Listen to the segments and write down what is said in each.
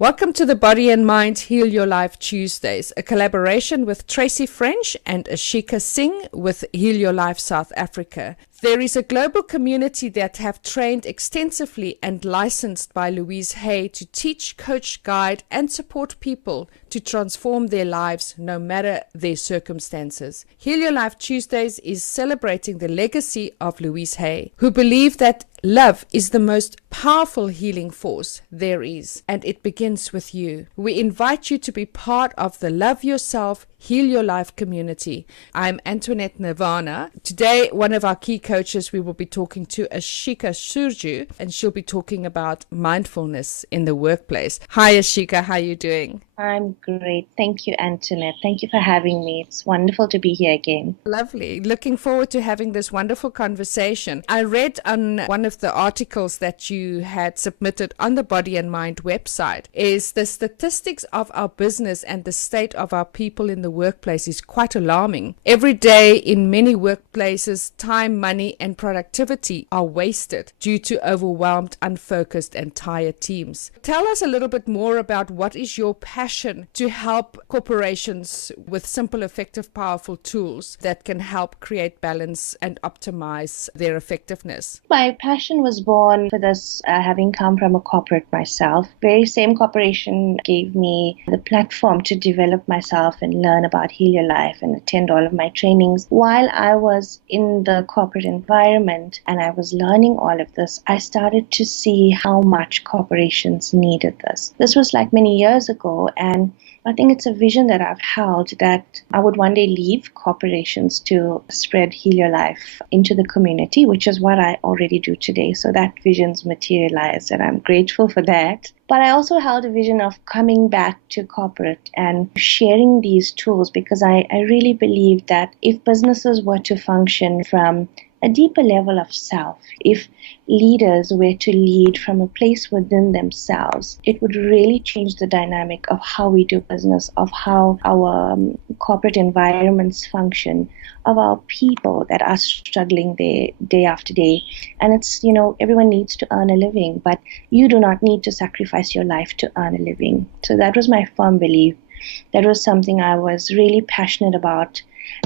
Welcome to the Body and Mind Heal Your Life Tuesdays, a collaboration with Tracy French and Ashika Singh with Heal Your Life South Africa. There is a global community that have trained extensively and licensed by Louise Hay to teach, coach, guide, and support people to transform their lives no matter their circumstances. Heal Your Life Tuesdays is celebrating the legacy of Louise Hay, who believed that love is the most powerful healing force there is, and it begins with you. We invite you to be part of the Love Yourself, Heal Your Life community. I'm Antoinette Nirvana. Today, one of our key coaches, we will be talking to Ashika Soorju, and she'll be talking about mindfulness in the workplace. Hi, Ashika. How are you doing? I'm great. Thank you, Antoinette. Thank you for having me. It's wonderful to be here again. Lovely. Looking forward to having this wonderful conversation. I read on one of the articles that you had submitted on the Body and Mind website is the statistics of our business and the state of our people in the workplace is quite alarming. Every day in many workplaces, time, money, and productivity are wasted due to overwhelmed, unfocused, and tired teams. Tell us a little bit more about what is your passion to help corporations with simple, effective, powerful tools that can help create balance and optimize their effectiveness. My passion was born for this, having come from a corporate myself. Very same corporation gave me the platform to develop myself and learn about Heal Your Life and attend all of my trainings. While I was in the corporate environment and I was learning all of this, I started to see how much corporations needed this. This was like many years ago, and I think it's a vision that I've held that I would one day leave corporations to spread Heal Your Life into the community, which is what I already do today. So that vision's materialized and I'm grateful for that. But I also held a vision of coming back to corporate and sharing these tools because I really believe that if businesses were to function from a deeper level of self, if leaders were to lead from a place within themselves, it would really change the dynamic of how we do business, of how our corporate environments function, of our people that are struggling day after day. And it's, everyone needs to earn a living, but you do not need to sacrifice your life to earn a living. So that was my firm belief. That was something I was really passionate about.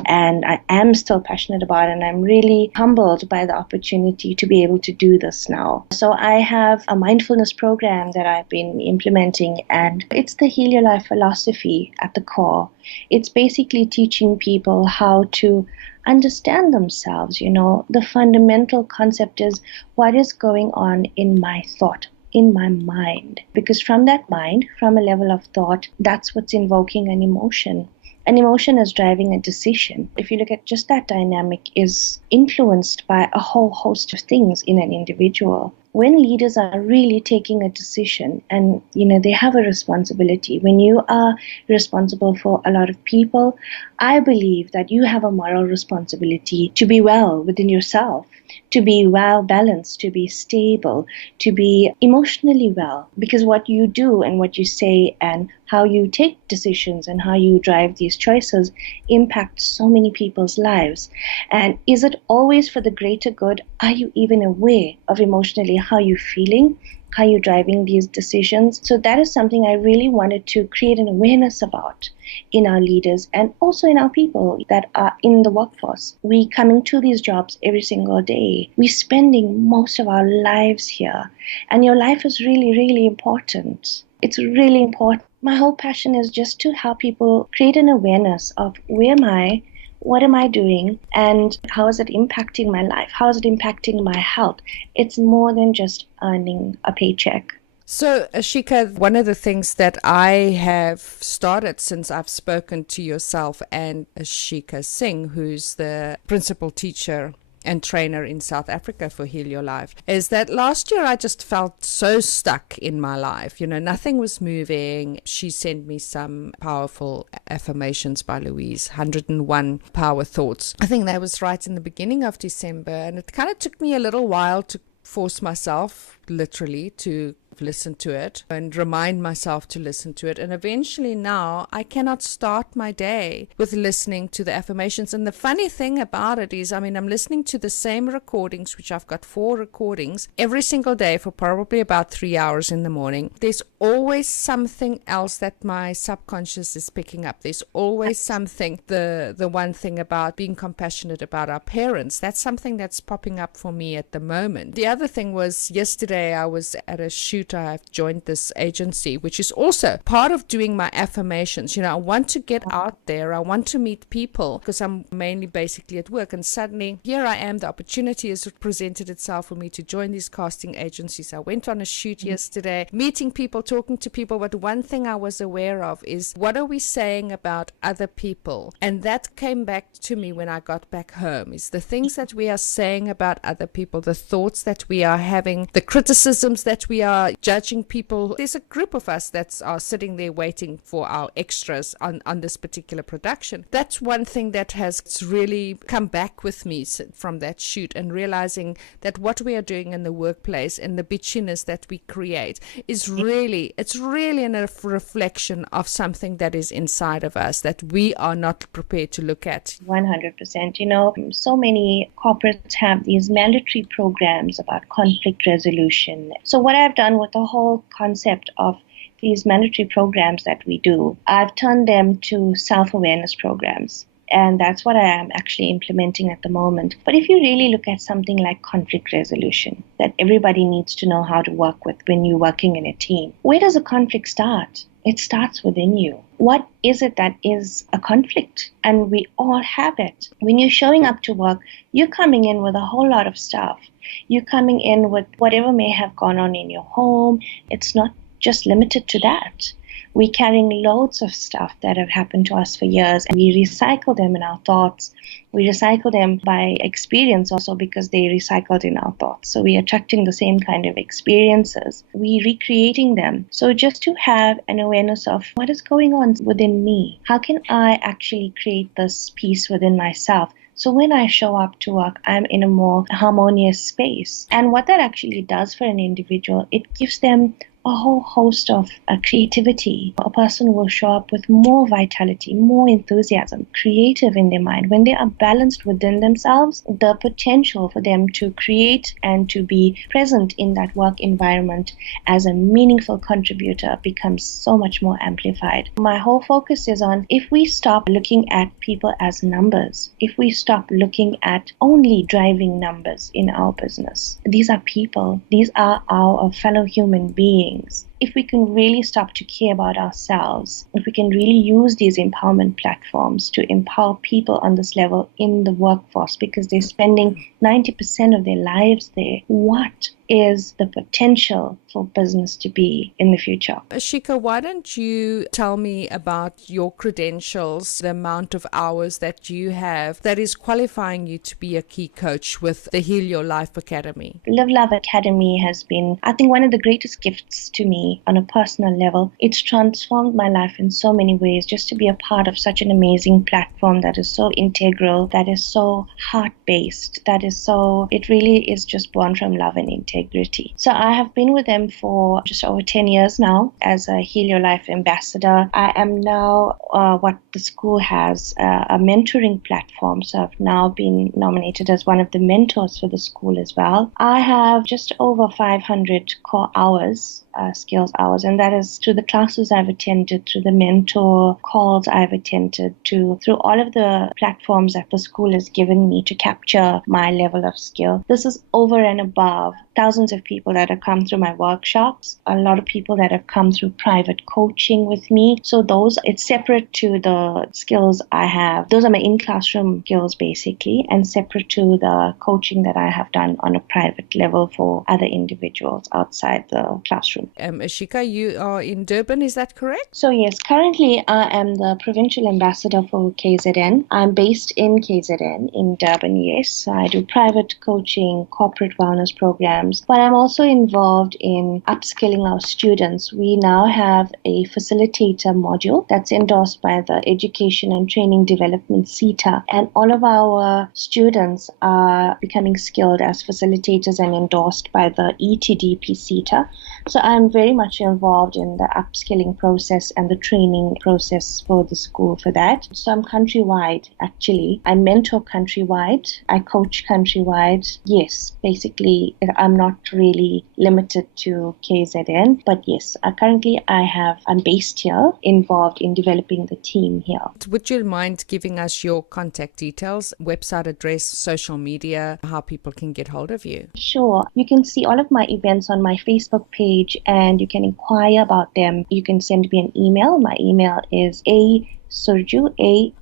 And I am still passionate about it, and I'm really humbled by the opportunity to be able to do this now. So I have a mindfulness program that I've been implementing, and it's the Heal Your Life philosophy at the core. It's basically teaching people how to understand themselves. The fundamental concept is what is going on in my thought, in my mind. Because from that mind, from a level of thought, that's what's invoking an emotion. An emotion is driving a decision. If you look at just that dynamic is influenced by a whole host of things in an individual. When leaders are really taking a decision and, they have a responsibility, when you are responsible for a lot of people, I believe that you have a moral responsibility to be well within yourself, to be well balanced, to be stable, to be emotionally well. Because what you do and what you say and how you take decisions and how you drive these choices impact so many people's lives. And is it always for the greater good? Are you even aware of emotionally how you're feeling? How you're driving these decisions? So that is something I really wanted to create an awareness about in our leaders and also in our people that are in the workforce. We coming to these jobs every single day. We're spending most of our lives here. And your life is really, really important. It's really important. My whole passion is just to help people create an awareness of where am I, what am I doing, and how is it impacting my life? How is it impacting my health? It's more than just earning a paycheck. So, Ashika, one of the things that I have started since I've spoken to yourself and Ashika Singh, who's the principal teacher and trainer in South Africa for Heal Your Life, is that last year I just felt so stuck in my life. Nothing was moving. She sent me some powerful affirmations by Louise, 101 power thoughts. I think that was right in the beginning of December, and it kind of took me a little while to force myself literally to listen to it and remind myself to listen to it. And eventually now I cannot start my day with listening to the affirmations. And the funny thing about it is, I'm listening to the same recordings, which I've got 4 recordings every single day for probably about 3 hours in the morning. There's always something else that my subconscious is picking up. There's always something, the one thing about being compassionate about our parents, that's something that's popping up for me at the moment. The other thing was, yesterday I was at a shoot. I've joined this agency, which is also part of doing my affirmations. I want to get out there. I want to meet people because I'm mainly basically at work. And suddenly here I am. The opportunity has presented itself for me to join these casting agencies. I went on a shoot yesterday, meeting people, talking to people. But one thing I was aware of is, what are we saying about other people? And that came back to me when I got back home, is the things that we are saying about other people, the thoughts that we are having, the criticisms that we are judging people. There's a group of us that are sitting there waiting for our extras on this particular production. That's one thing that has really come back with me from that shoot, and realizing that what we are doing in the workplace and the bitchiness that we create is really a reflection of something that is inside of us that we are not prepared to look at. 100%. So many corporates have these mandatory programs about conflict resolution. So what I've done with the whole concept of these mandatory programs that we do, I've turned them to self-awareness programs. And that's what I am actually implementing at the moment. But if you really look at something like conflict resolution, that everybody needs to know how to work with when you're working in a team, where does a conflict start? It starts within you. What is it that is a conflict? And we all have it. When you're showing up to work, you're coming in with a whole lot of stuff. You're coming in with whatever may have gone on in your home. It's not just limited to that. We're carrying loads of stuff that have happened to us for years, and we recycle them in our thoughts. We recycle them by experience also, because they recycled in our thoughts. So we're attracting the same kind of experiences. We're recreating them. So just to have an awareness of what is going on within me, how can I actually create this peace within myself? So when I show up to work, I'm in a more harmonious space. And what that actually does for an individual, it gives them a whole host of creativity. A person will show up with more vitality, more enthusiasm, creative in their mind. When they are balanced within themselves, the potential for them to create and to be present in that work environment as a meaningful contributor becomes so much more amplified. My whole focus is on, if we stop looking at people as numbers, if we stop looking at only driving numbers in our business, these are people, these are our fellow human beings. If we can really stop to care about ourselves, if we can really use these empowerment platforms to empower people on this level in the workforce, because they're spending 90% of their lives there, what is the potential for business to be in the future? Ashika, why don't you tell me about your credentials, the amount of hours that you have that is qualifying you to be a key coach with the Heal Your Life Academy? Live Love Academy has been, I think, one of the greatest gifts to me on a personal level. It's transformed my life in so many ways, just to be a part of such an amazing platform that is so integral, that is so heart-based, it really is just born from love and integrity. So I have been with them for just over 10 years now as a Heal Your Life ambassador. I am now what the school has, a mentoring platform. So I've now been nominated as one of the mentors for the school as well. I have just over 500 core hours, skills hours, and that is through the classes I've attended, through the mentor calls I've attended, through all of the platforms that the school has given me to capture my level of skill. This is over and above thousands of people that have come through my workshops, a lot of people that have come through private coaching with me. So it's separate to the skills I have. Those are my in-classroom skills basically, and separate to the coaching that I have done on a private level for other individuals outside the classroom. Ashika, you are in Durban, is that correct? So yes, currently I am the provincial ambassador for KZN. I'm based in KZN in Durban, yes. I do private coaching, corporate wellness programs, but I'm also involved in upskilling our students. We now have a facilitator module that's endorsed by the Education and Training Development CETA, and all of our students are becoming skilled as facilitators and endorsed by the ETDP CETA. So I'm very much involved in the upskilling process and the training process for the school for that. So I'm countrywide, actually. I mentor countrywide. I coach countrywide. Yes, basically, I'm not really limited to KZN, but yes, currently I'm based here, involved in developing the team here. Would you mind giving us your contact details, website address, social media, how people can get hold of you? Sure. You can see all of my events on my Facebook page and you can inquire about them. You can send me an email. My email is Soorju,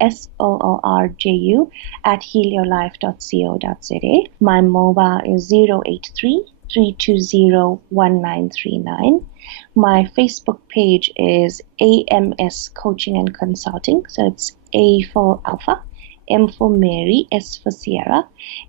ASOORJU @healyourlife.co.za. My mobile is 083-320-1939. My Facebook page is AMS Coaching and Consulting. So it's A for Alpha, M for Mary, S for Sierra,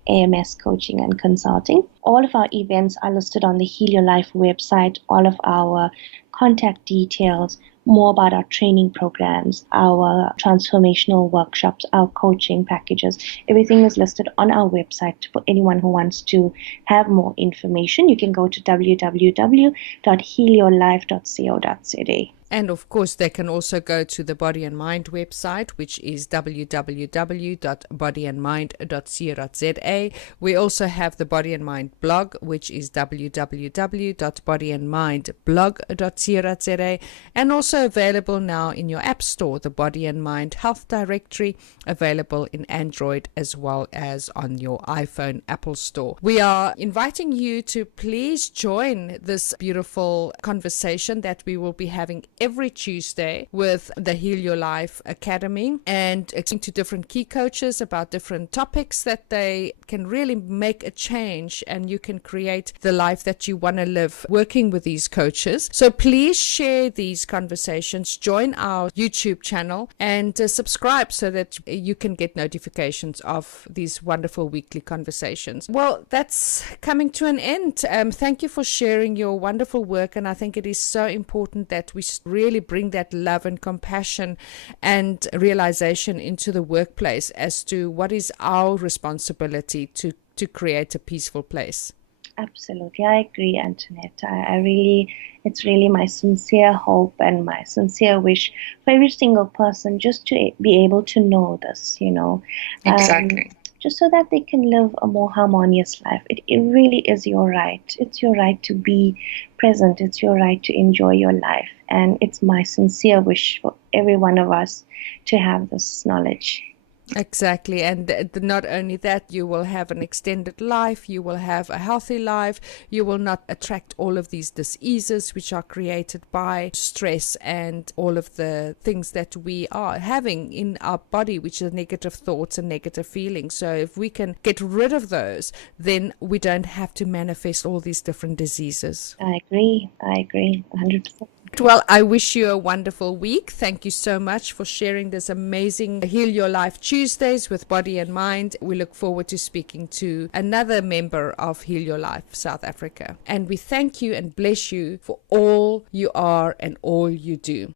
AMS Coaching and Consulting. All of our events are listed on the Heal Your Life website. All of our contact details, more about our training programs, our transformational workshops, our coaching packages. Everything is listed on our website for anyone who wants to have more information. You can go to www.healyourlife.co.za. And of course, they can also go to the Body and Mind website, which is www.bodyandmind.co.za. We also have the Body and Mind blog, which is www.bodyandmindblog.co.za, and also available now in your app store, the Body and Mind Health Directory, available in Android as well as on your iPhone Apple Store. We are inviting you to please join this beautiful conversation that we will be having every Tuesday with the Heal Your Life Academy, and talking to different key coaches about different topics that they can really make a change, and you can create the life that you want to live working with these coaches. So please share these conversations, join our YouTube channel, and subscribe so that you can get notifications of these wonderful weekly conversations. Well, that's coming to an end. Thank you for sharing your wonderful work, and I think it is so important that we really bring that love and compassion and realization into the workplace as to what is our responsibility to create a peaceful place. Absolutely. I agree, Antoinette. It's really my sincere hope and my sincere wish for every single person just to be able to know this, Exactly. Just so that they can live a more harmonious life. It really is your right. It's your right to be present. It's your right to enjoy your life. And it's my sincere wish for every one of us to have this knowledge. Exactly. And not only that, you will have an extended life, you will have a healthy life, you will not attract all of these diseases which are created by stress and all of the things that we are having in our body, which are negative thoughts and negative feelings. So if we can get rid of those, then we don't have to manifest all these different diseases. I agree 100%. Well, I wish you a wonderful week. Thank you so much for sharing this amazing Heal Your Life Tuesdays with Body and Mind. We look forward to speaking to another member of Heal Your Life South Africa. And we thank you and bless you for all you are and all you do.